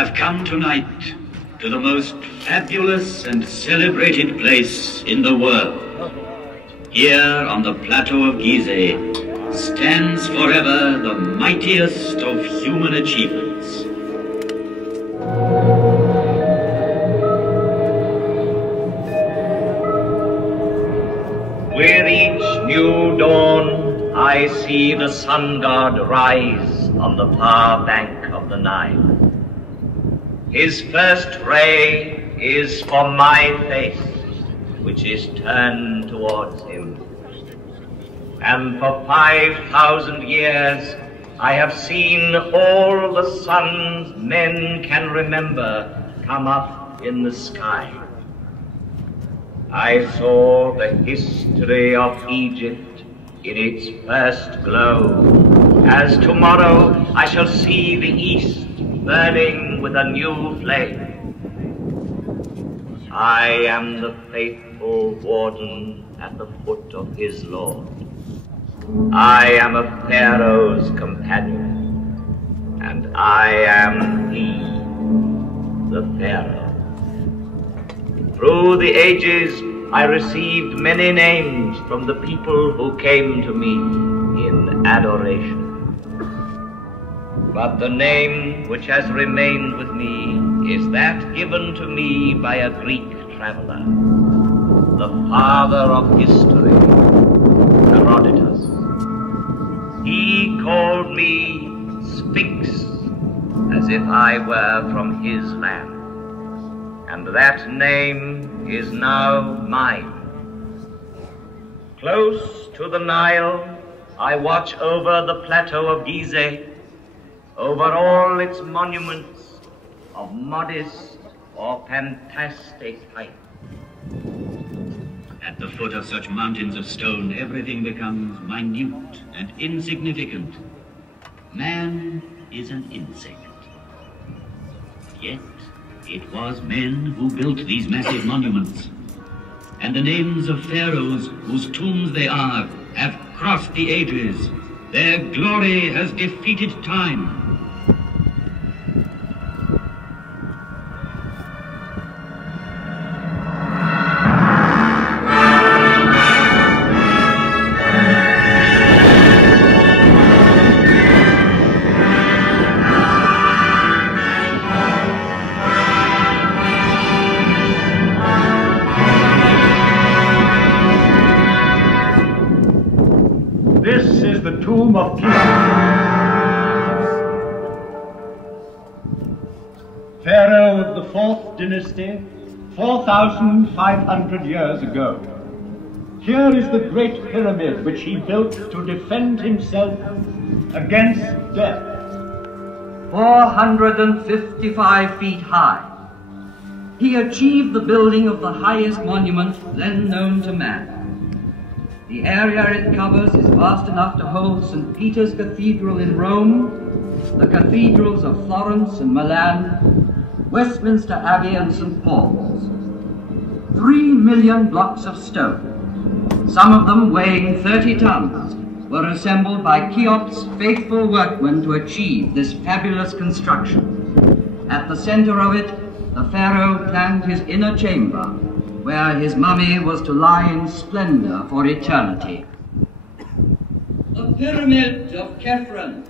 have come tonight to the most fabulous and celebrated place in the world. Here on the plateau of Gizeh stands forever the mightiest of human achievements. With each new dawn, I see the sun god rise on the far bank of the Nile. His first ray is for my face, which is turned towards him. And for 5,000 years, I have seen all the suns men can remember come up in the sky. I saw the history of Egypt in its first glow, as tomorrow I shall see the east burning with a new flame. I am the faithful warden at the foot of his Lord. I am a pharaoh's companion, and I am he, the pharaoh. Through the ages, I received many names from the people who came to me in adoration. But the name which has remained with me is that given to me by a Greek traveler, the father of history, Herodotus. He called me Sphinx, as if I were from his land. And that name is now mine. Close to the Nile, I watch over the plateau of Gizeh, over all its monuments of modest or fantastic height. At the foot of such mountains of stone, everything becomes minute and insignificant. Man is an insect. Yet, it was men who built these massive monuments. And the names of pharaohs whose tombs they are have crossed the ages. Their glory has defeated time. This is the tomb of Cheops, pharaoh of the 4th dynasty, 4,500 years ago. Here is the great pyramid which he built to defend himself against death. 455 feet high. He achieved the building of the highest monument then known to man. The area it covers is vast enough to hold St. Peter's Cathedral in Rome, the cathedrals of Florence and Milan, Westminster Abbey and St. Paul's. 3 million blocks of stone, some of them weighing 30 tons, were assembled by Cheops' faithful workmen to achieve this fabulous construction. At the center of it, the pharaoh planned his inner chamber, where his mummy was to lie in splendor for eternity. The Pyramid of Khephren.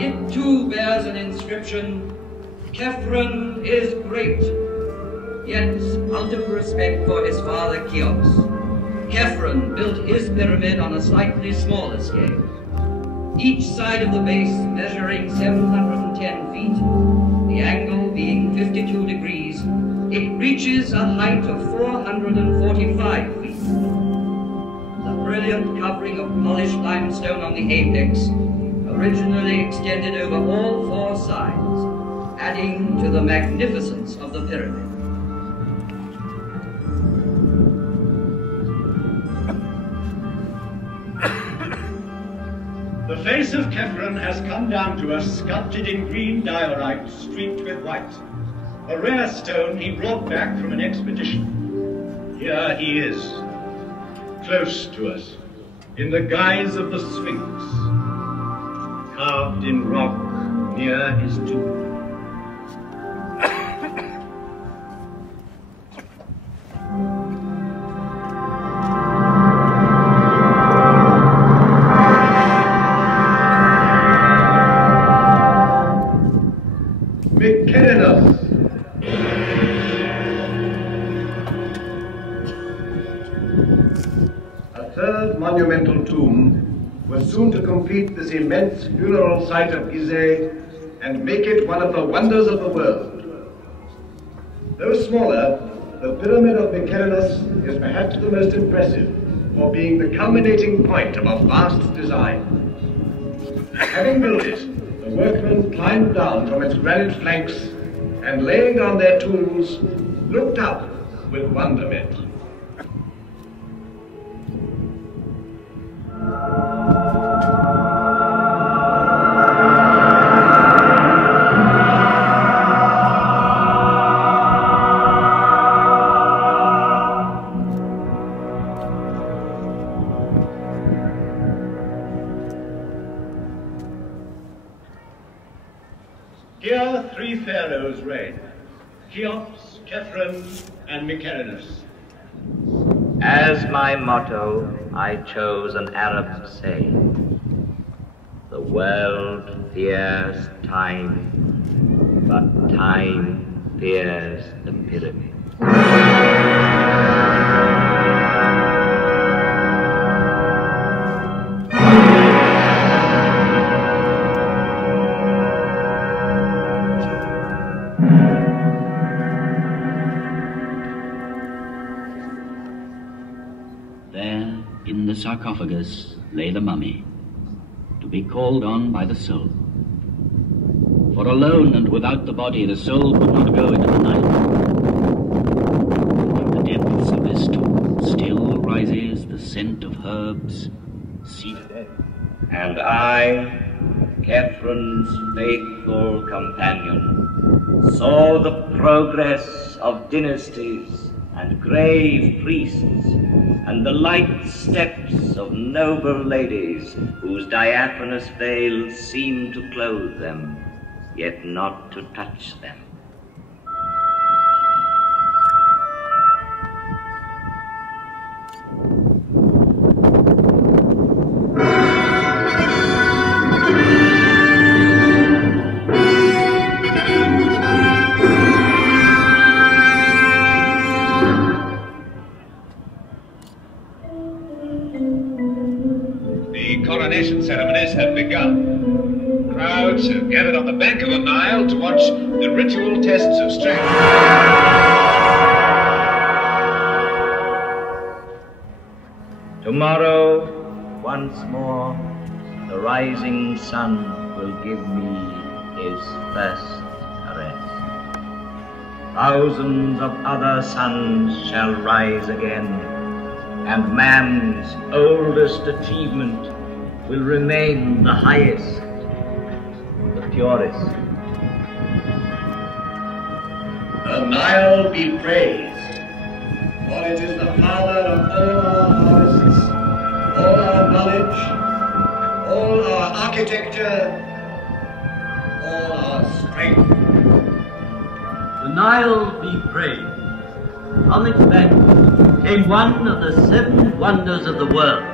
It too bears an inscription, Khephren is great, yet out of respect for his father Cheops, Khephren built his pyramid on a slightly smaller scale. Each side of the base measuring 710 feet, the angle being 52 degrees, it reaches a height of 445 feet. The brilliant covering of polished limestone on the apex originally extended over all 4 sides, adding to the magnificence of the pyramid. The face of Khephren has come down to us sculpted in green diorite streaked with white, a rare stone he brought back from an expedition. Here he is, close to us, in the guise of the Sphinx. carved in rock near his tomb. Monumental tomb was soon to complete this immense funeral site of Gizeh and make it one of the wonders of the world. Though smaller, the Pyramid of Mykerinus is perhaps the most impressive for being the culminating point of a vast design. Having built it, the workmen climbed down from its granite flanks and, laying down their tools, looked up with wonderment. Here 3 pharaohs reigned, Cheops, Khephren, and Mykerinus. As my motto, I chose an Arab saying, "The world fears time, but time fears the pyramid." There, in the sarcophagus, lay the mummy, to be called on by the soul. For alone and without the body, the soul could not go into the night. From the depths of this tomb still rises the scent of herbs, seeded. And I, Khepren's faithful companion, saw the progress of dynasties and grave priests, and the light steps of noble ladies whose diaphanous veils seemed to clothe them, yet not to touch them. The coronation ceremonies have begun. Crowds have gathered on the bank of the Nile to watch the ritual tests of strength. Tomorrow, once more, the rising sun will give me his first caress. Thousands of other suns shall rise again, and man's oldest achievement will remain the highest, the purest. The Nile be praised, for it is the father of all our harvests, all our knowledge, all our architecture, all our strength. The Nile be praised. On its banks came one of the 7 wonders of the world.